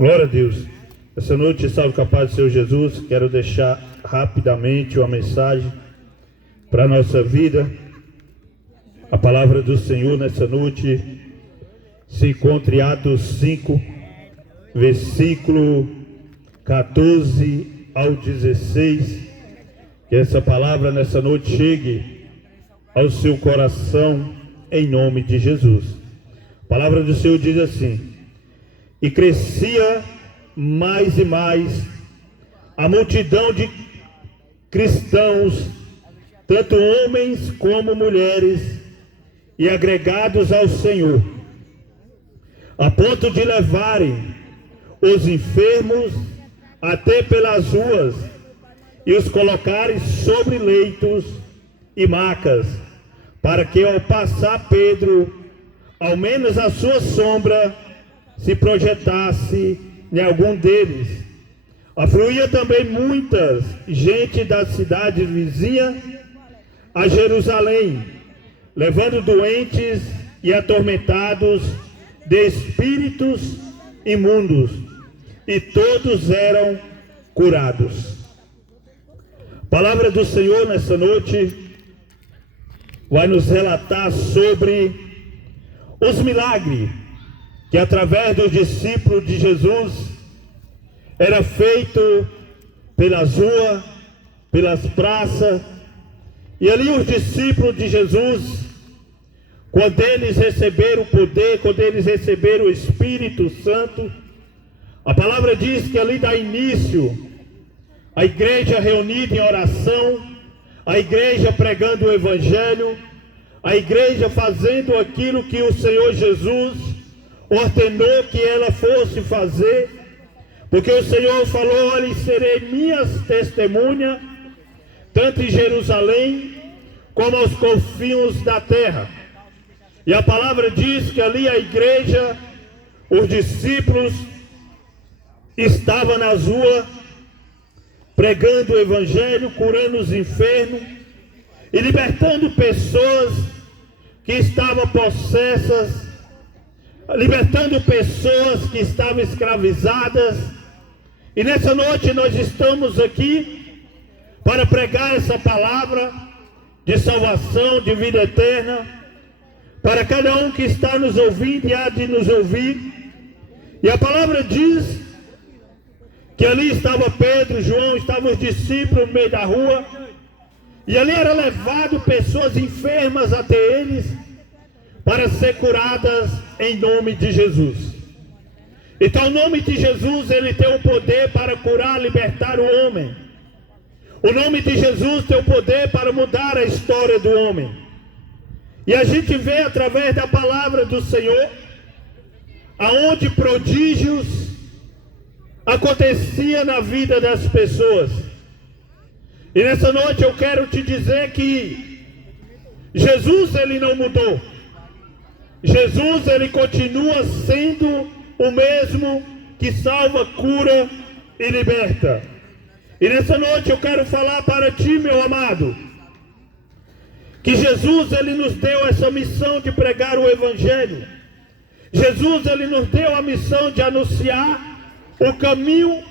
Glória a Deus. Essa noite, salve capaz do Senhor Jesus, quero deixar rapidamente uma mensagem para a nossa vida. A palavra do Senhor nessa noite se encontra em Atos 5, versículo 14 ao 16. Que essa palavra nessa noite chegue ao seu coração em nome de Jesus. A palavra do Senhor diz assim: e crescia mais e mais a multidão de cristãos, tanto homens como mulheres, e agregados ao Senhor, a ponto de levarem os enfermos até pelas ruas e os colocarem sobre leitos e macas, para que ao passar Pedro, ao menos a sua sombra se projetasse em algum deles. Afluía também muita gente da cidade vizinha a Jerusalém, levando doentes e atormentados de espíritos imundos, e todos eram curados. Palavra do Senhor nessa noite vai nos relatar sobre os milagres que através dos discípulos de Jesus era feito pelas ruas, pelas praças. E ali os discípulos de Jesus, quando eles receberam o poder, quando eles receberam o Espírito Santo, a palavra diz que ali dá início a igreja reunida em oração, a igreja pregando o Evangelho, a igreja fazendo aquilo que o Senhor Jesus ordenou que ela fosse fazer, porque o Senhor falou: olha, serei minhas testemunhas, tanto em Jerusalém, como aos confins da terra. E a palavra diz que ali a igreja, os discípulos, estavam nas ruas, pregando o Evangelho, curando os enfermos, e libertando pessoas que estavam possessas, libertando pessoas que estavam escravizadas. E nessa noite nós estamos aqui para pregar essa palavra de salvação, de vida eterna, para cada um que está nos ouvindo e há de nos ouvir. E a palavra diz que ali estava Pedro, João, estavam os discípulos no meio da rua, e ali era levado pessoas enfermas até eles, para ser curadas em nome de Jesus. Então o nome de Jesus, ele tem o poder para curar, libertar o homem. O nome de Jesus tem o poder para mudar a história do homem. E a gente vê através da palavra do Senhor, aonde prodígios acontecia na vida das pessoas. E nessa noite eu quero te dizer que Jesus, ele não mudou. Jesus, ele continua sendo o mesmo que salva, cura e liberta. E nessa noite eu quero falar para ti, meu amado, que Jesus, ele nos deu essa missão de pregar o Evangelho. Jesus, ele nos deu a missão de anunciar o caminho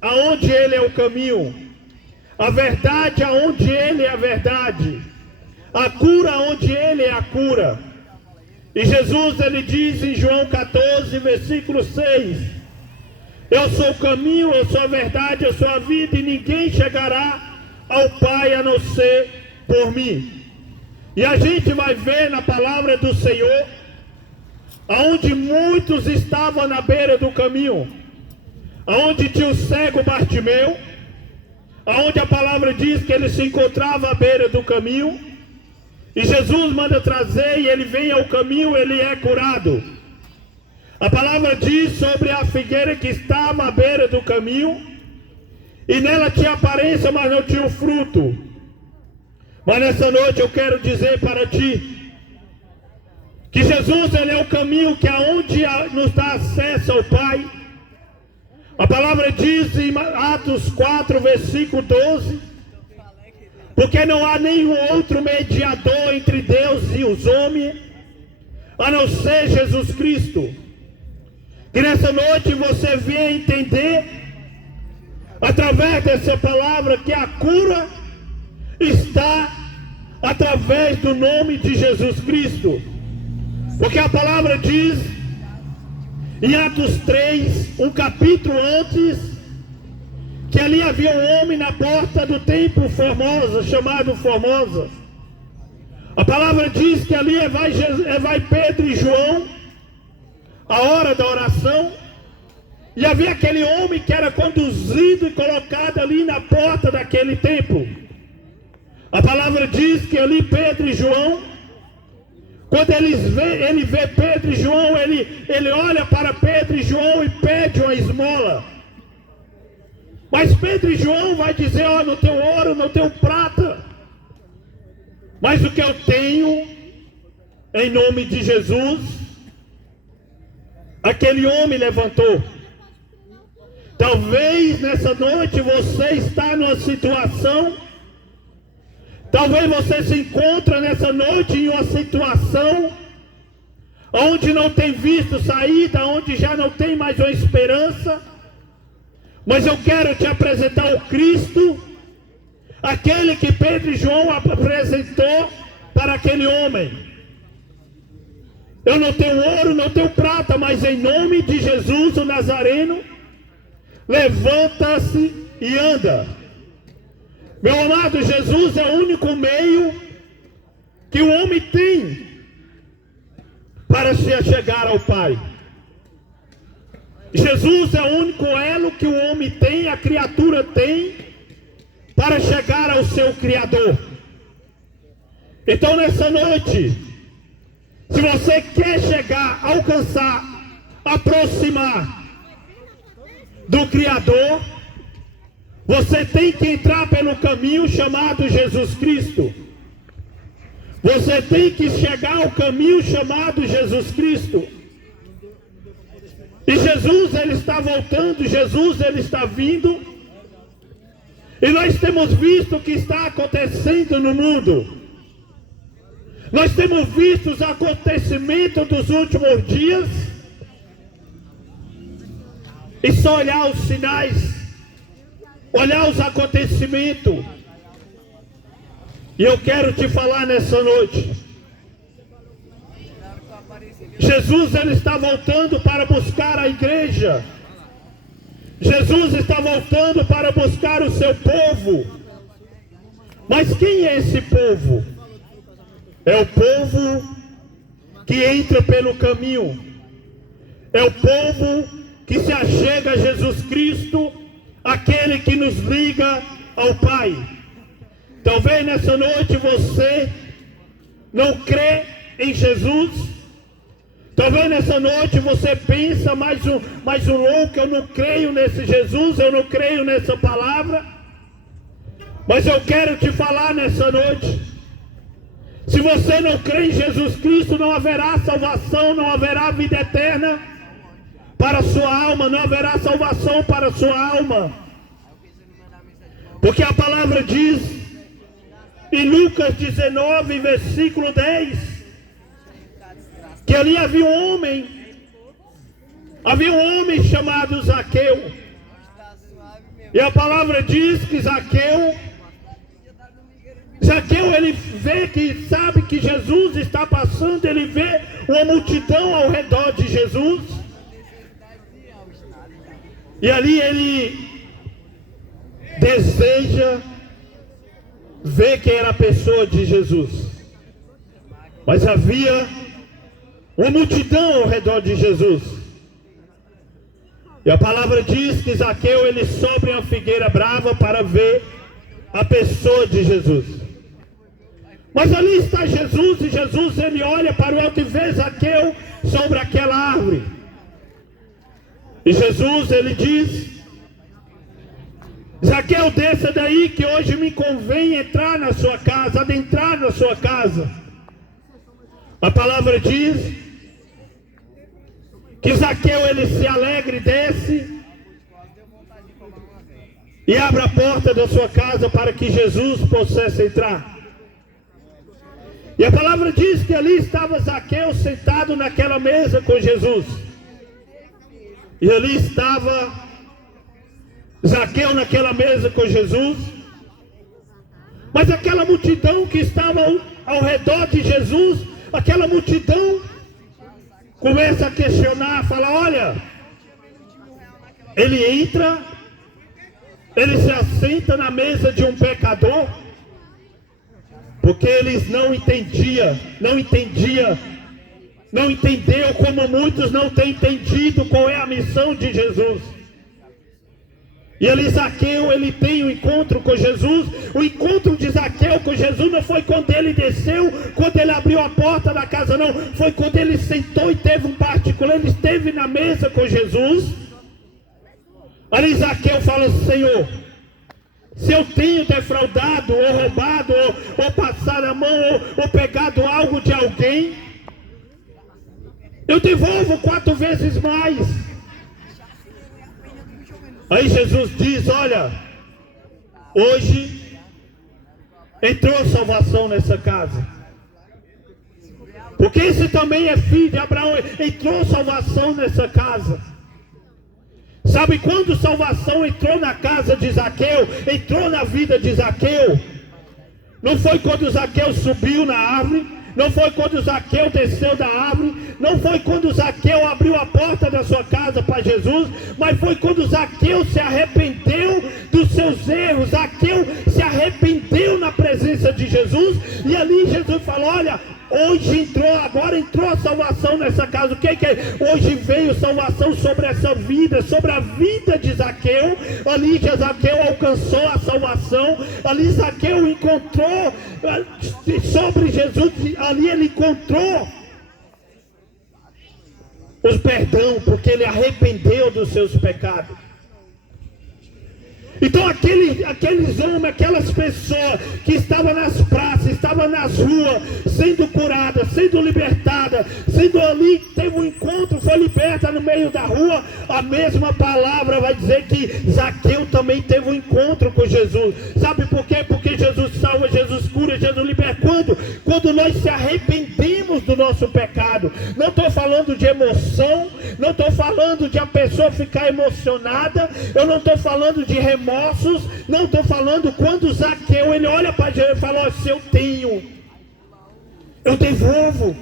aonde ele é o caminho, a verdade aonde ele é a verdade, a cura onde ele é a cura. E Jesus, ele diz em João 14, versículo 6, eu sou o caminho, eu sou a verdade, eu sou a vida, e ninguém chegará ao Pai a não ser por mim. E a gente vai ver na palavra do Senhor, aonde muitos estavam na beira do caminho, aonde tinha o cego Bartimeu, aonde a palavra diz que ele se encontrava à beira do caminho, e Jesus manda trazer, e ele vem ao caminho, ele é curado. A palavra diz sobre a figueira que estava à beira do caminho, e nela tinha aparência, mas não tinha o fruto. Mas nessa noite eu quero dizer para ti, que Jesus, ele é o caminho que aonde nos dá acesso ao Pai. A palavra diz em Atos 4, versículo 12, porque não há nenhum outro mediador entre Deus e os homens, a não ser Jesus Cristo. Que nessa noite você venha entender, através dessa palavra, que a cura está através do nome de Jesus Cristo. Porque a palavra diz, em Atos 3, um capítulo antes, que ali havia um homem na porta do templo Formosa, chamado Formosa. A palavra diz que ali vai Pedro e João, a hora da oração, e havia aquele homem que era conduzido e colocado ali na porta daquele templo. A palavra diz que ali Pedro e João, quando ele vê Pedro e João, ele olha para Pedro e João e pede uma esmola. Mas Pedro e João vai dizer, ó, não tenho ouro, não tenho prata, mas o que eu tenho, em nome de Jesus, aquele homem levantou. Talvez nessa noite você está numa situação, talvez você se encontra nessa noite em uma situação onde não tem visto saída, onde já não tem mais uma esperança. Mas eu quero te apresentar o Cristo, aquele que Pedro e João apresentou para aquele homem. Eu não tenho ouro, não tenho prata, mas em nome de Jesus o Nazareno, levanta-se e anda. Meu amado, Jesus é o único meio que o homem tem para se achegar ao Pai. Jesus é o único elo que o homem tem, a criatura tem, para chegar ao seu Criador. Então nessa noite, se você quer chegar, alcançar, aproximar do Criador, você tem que entrar pelo caminho chamado Jesus Cristo. Você tem que chegar ao caminho chamado Jesus Cristo. E Jesus, ele está voltando, Jesus, ele está vindo. E nós temos visto o que está acontecendo no mundo. Nós temos visto os acontecimentos dos últimos dias. E só olhar os sinais, olhar os acontecimentos. E eu quero te falar nessa noite. Jesus, ele está voltando para buscar a igreja. Jesus está voltando para buscar o seu povo. Mas quem é esse povo? É o povo que entra pelo caminho. É o povo que se achega a Jesus Cristo, aquele que nos liga ao Pai. Talvez nessa noite você não crê em Jesus. Talvez nessa noite você pensa, mais um louco, eu não creio nesse Jesus, eu não creio nessa palavra. Mas eu quero te falar nessa noite, se você não crê em Jesus Cristo, não haverá salvação, não haverá vida eterna para a sua alma, não haverá salvação para a sua alma. Porque a palavra diz, em Lucas 19, versículo 10, que ali havia um homem chamado Zaqueu. E a palavra diz que Zaqueu, ele vê que sabe que Jesus está passando, ele vê uma multidão ao redor de Jesus. E ali ele deseja ver quem era a pessoa de Jesus. Mas havia uma multidão ao redor de Jesus. E a palavra diz que Zaqueu, ele sobe uma figueira brava para ver a pessoa de Jesus. Mas ali está Jesus, e Jesus, ele olha para o alto e vê Zaqueu sobre aquela árvore. E Jesus, ele diz, Zaqueu, desça daí, que hoje me convém entrar na sua casa, adentrar na sua casa. A palavra diz que Zaqueu, ele se alegra e desce e abre a porta da sua casa para que Jesus possa entrar. E a palavra diz que ali estava Zaqueu sentado naquela mesa com Jesus. E ali estava Zaqueu naquela mesa com Jesus. Mas aquela multidão que estava ao redor de Jesus, aquela multidão começa a questionar, fala: olha, ele entra, ele se assenta na mesa de um pecador, porque eles não entenderam como muitos não têm entendido qual é a missão de Jesus. E ali Zaqueu, ele tem um encontro com Jesus. O encontro de Zaqueu com Jesus não foi quando ele desceu, quando ele abriu a porta da casa, não. Foi quando ele sentou e teve um particular, ele esteve na mesa com Jesus. Ali Zaqueu fala: Senhor, se eu tenho defraudado, ou roubado, ou passado a mão, ou pegado algo de alguém, eu devolvo 4 vezes mais. Aí Jesus diz: olha, hoje entrou salvação nessa casa, porque esse também é filho de Abraão. Entrou salvação nessa casa. Sabe quando salvação entrou na casa de Zaqueu, entrou na vida de Zaqueu? Não foi quando Zaqueu subiu na árvore, não foi quando Zaqueu desceu da árvore, não foi quando Zaqueu abriu a porta da sua casa para Jesus, mas foi quando Zaqueu se arrependeu dos seus erros. Zaqueu se arrependeu na presença de Jesus, e ali Jesus falou: olha, hoje agora entrou a salvação nessa casa. O que é? Hoje veio salvação sobre essa vida, sobre a vida de Zaqueu. Ali Zaqueu alcançou a salvação. Ali Zaqueu encontrou sobre Jesus. Ali ele encontrou os perdão, porque ele arrependeu dos seus pecados. Então aqueles homens, aquelas pessoas que estavam nas praças, estavam nas ruas, sendo curadas, sendo libertadas, sendo ali, teve um encontro, foi liberta no meio da rua, a mesma palavra vai dizer que Zaqueu também teve um encontro com Jesus. Sabe por quê? Porque Jesus salva, Jesus cura, Jesus liberta. Quando nós se arrependemos do nosso pecado. Não estou falando de emoção, não estou falando de a pessoa ficar emocionada, eu não estou falando de remorso, não estou falando quando Zaqueu, ele olha para Jesus e fala: se eu tenho, eu devolvo.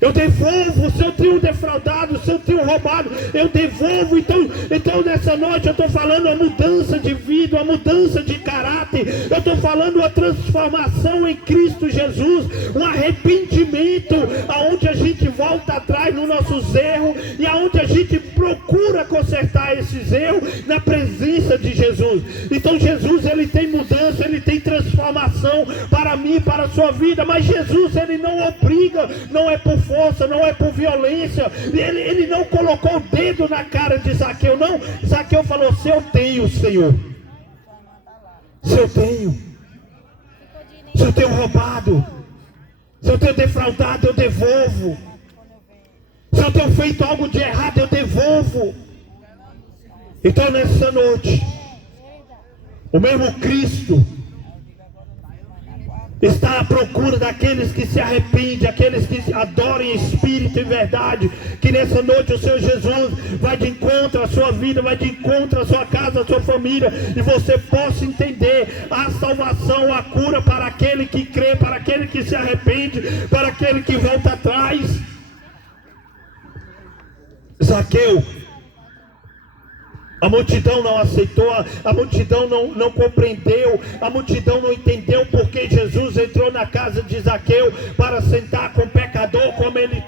Se eu tenho defraudado, se eu tenho roubado, eu devolvo. Então nessa noite eu estou falando a mudança de vida, a mudança de caráter. Eu estou falando a transformação em Cristo Jesus, um arrependimento, aonde a gente volta atrás nos nossos erros e aonde a gente procura consertar esses erros na presença de Jesus. Então Jesus, ele tem mudança, ele tem transformação para mim, para a sua vida. Mas Jesus, ele não obriga, não é por força, não é por violência. Ele não colocou o dedo na cara de Zaqueu, não. Zaqueu falou: se eu tenho, Senhor, se eu tenho roubado, se eu tenho defraudado, eu devolvo. Se eu tenho feito algo de errado, eu devolvo. Então nessa noite, o mesmo Cristo está à procura daqueles que se arrependem, aqueles que adoram em espírito e verdade. Que nessa noite o Senhor Jesus vai de encontro à sua vida, vai de encontro à sua casa, à sua família, e você possa entender a salvação, a cura para aquele que crê, para aquele que se arrepende, para aquele que volta atrás. Zaqueu, a multidão não aceitou, a multidão não compreendeu, a multidão não entendeu porque Jesus entrou na casa de Zaqueu para sentar com o pecador, como eles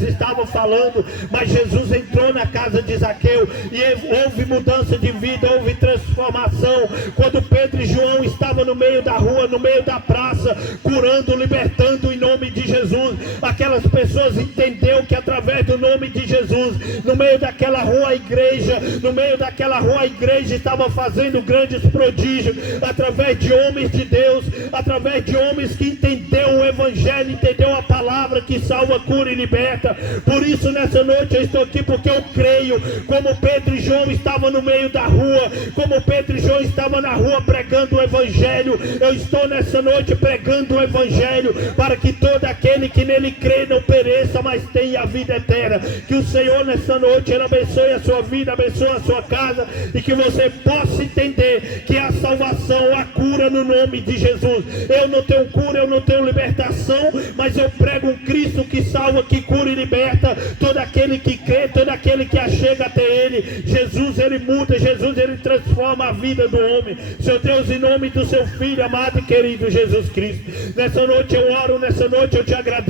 estavam falando. Mas Jesus entrou na casa de Zaqueu e houve mudança de vida, houve transformação. Quando Pedro e João estavam no meio da rua, no meio da praça, curando, libertando em nome de Jesus, aquelas pessoas entenderam que através do nome de Jesus, no meio daquela rua, a igreja, no meio daquela rua, a igreja estava fazendo grandes prodígios, através de homens de Deus, através de homens que entenderam o evangelho, entendeu a palavra que salva, cura e liberta. Por isso nessa noite eu estou aqui, porque eu creio, como Pedro e João estavam no meio da rua, como Pedro e João estavam na rua pregando o evangelho, eu estou nessa noite pregando o evangelho, para que todo aquele que nele crê não pereça, mas tenha a vida eterna. Que o Senhor nessa noite Ele abençoe a sua vida, abençoe a sua casa, e que você possa entender que a salvação, a cura no nome de Jesus. Eu não tenho cura, eu não tenho libertação, mas eu prego um Cristo que salva, que cura e liberta todo aquele que crê, todo aquele que achega até Ele. Jesus, Ele muda, Jesus, Ele transforma a vida do homem. Seu Deus, em nome do seu Filho amado e querido Jesus Cristo, nessa noite eu oro, nessa noite eu te agradeço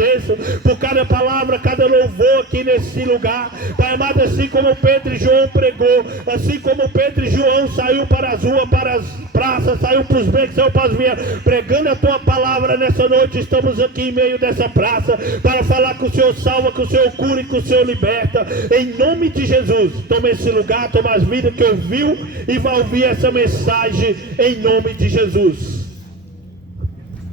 por cada palavra, cada louvor aqui nesse lugar. Pai amado, assim como Pedro e João pregou, assim como Pedro e João saiu para as ruas, para as praças, saiu para os becos, saiu para as vias, pregando a tua palavra, nessa noite estamos aqui em meio dessa praça para falar que o Senhor salva, que o Senhor cura e que o Senhor liberta. Em nome de Jesus, toma esse lugar, toma as vidas que ouviu e vai ouvir essa mensagem em nome de Jesus.